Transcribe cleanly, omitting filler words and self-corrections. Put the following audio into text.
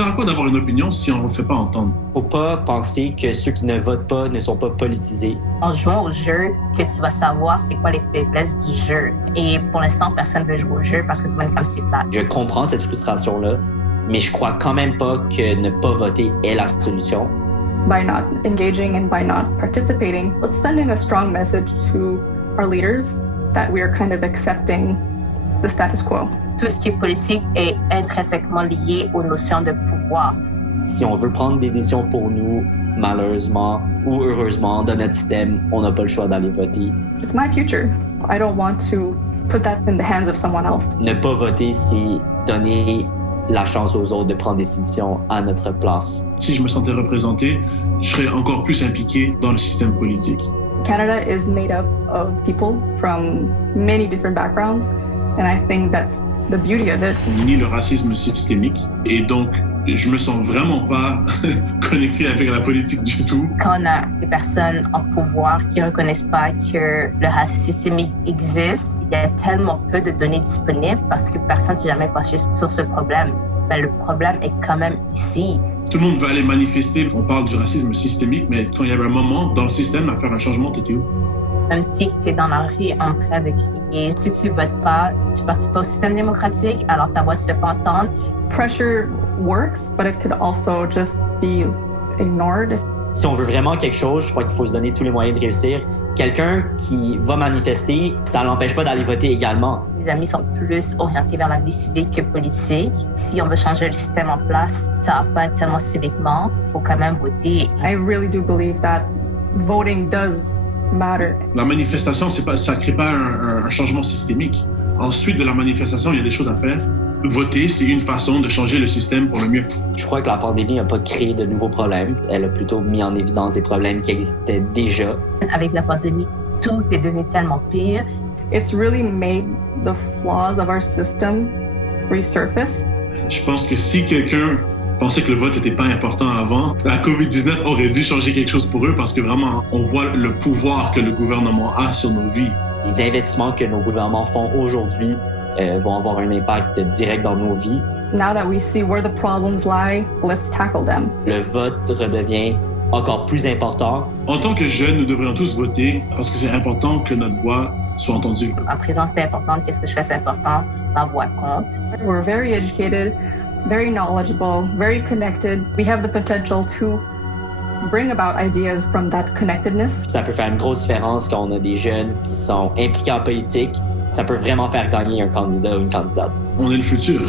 sert à quoi d'avoir une opinion si on ne le fait pas entendre? Faut pas penser que ceux qui ne votent pas ne sont pas politisés. En jouant au jeu, que tu vas savoir c'est quoi les faiblesses du jeu. Et pour l'instant, personne ne veut jouer au jeu parce que tout le monde est comme c'est plate. Je comprends cette frustration-là, mais je crois quand même pas que ne pas voter est la solution. By not engaging and by not participating, it's sending a strong message to our leaders that we are kind of accepting the status quo. Tout ce qui est politique est intrinsèquement lié aux notions de pouvoir. Si on veut prendre des décisions pour nous, malheureusement ou heureusement, dans notre système, on n'a pas le choix d'aller voter. It's my future. I don't want to put that in the hands of someone else. Ne pas voter, c'est donner la chance aux autres de prendre des décisions à notre place. Si je me sentais représenté, je serais encore plus impliqué dans le système politique. Canada is made up of people from many different backgrounds, and I think that's the beauty of it. On nie le racisme systémique et donc je me sens vraiment pas connecté avec la politique du tout. Quand on a des personnes en pouvoir qui ne reconnaissent pas que le racisme systémique existe, il y a tellement peu de données disponibles parce que personne ne s'est jamais penché sur ce problème. Mais le problème est quand même ici. Tout le monde va aller manifester, on parle du racisme systémique, mais quand il y avait un moment dans le système à faire un changement, t'étais où? Même si tu es dans la rue en train de crier, si tu votes pas, tu participes pas au système démocratique, alors ta voix se fait pas entendre. Pressure works, but it could also just be ignored. Si on veut vraiment quelque chose, je crois qu'il faut se donner tous les moyens de réussir. Quelqu'un qui va manifester, ça ne l'empêche pas d'aller voter également. Les amis sont plus orientés vers la vie civique que politique. Si on veut changer le système en place, ça va pas être tellement civiquement, il faut quand même voter. I really do believe that voting does matter. La manifestation, ça crée pas un changement systémique. Ensuite de la manifestation, il y a des choses à faire. Voter, c'est une façon de changer le système pour le mieux. Je crois que la pandémie n'a pas créé de nouveaux problèmes. Elle a plutôt mis en évidence des problèmes qui existaient déjà. Avec la pandémie, tout est devenu tellement pire. It's really made the flaws of our system resurface. Je pense que si quelqu'un pensait que le vote n'était pas important avant, la COVID-19 aurait dû changer quelque chose pour eux parce que vraiment, on voit le pouvoir que le gouvernement a sur nos vies. Les investissements que nos gouvernements font aujourd'hui vont avoir un impact direct dans nos vies. Now that we see where the problems lie, let's tackle them. Le vote redevient encore plus important. En tant que jeunes, nous devrions tous voter parce que c'est important que notre voix soit entendue. En prison, c'est important. Qu'est-ce que je fais, c'est important. Ma voix compte. We're very educated, very knowledgeable, very connected. We have the potential to bring about ideas from that connectedness. Ça peut faire une grosse différence quand on a des jeunes qui sont impliqués en politique. Ça peut vraiment faire gagner un candidat ou une candidate. On est le futur.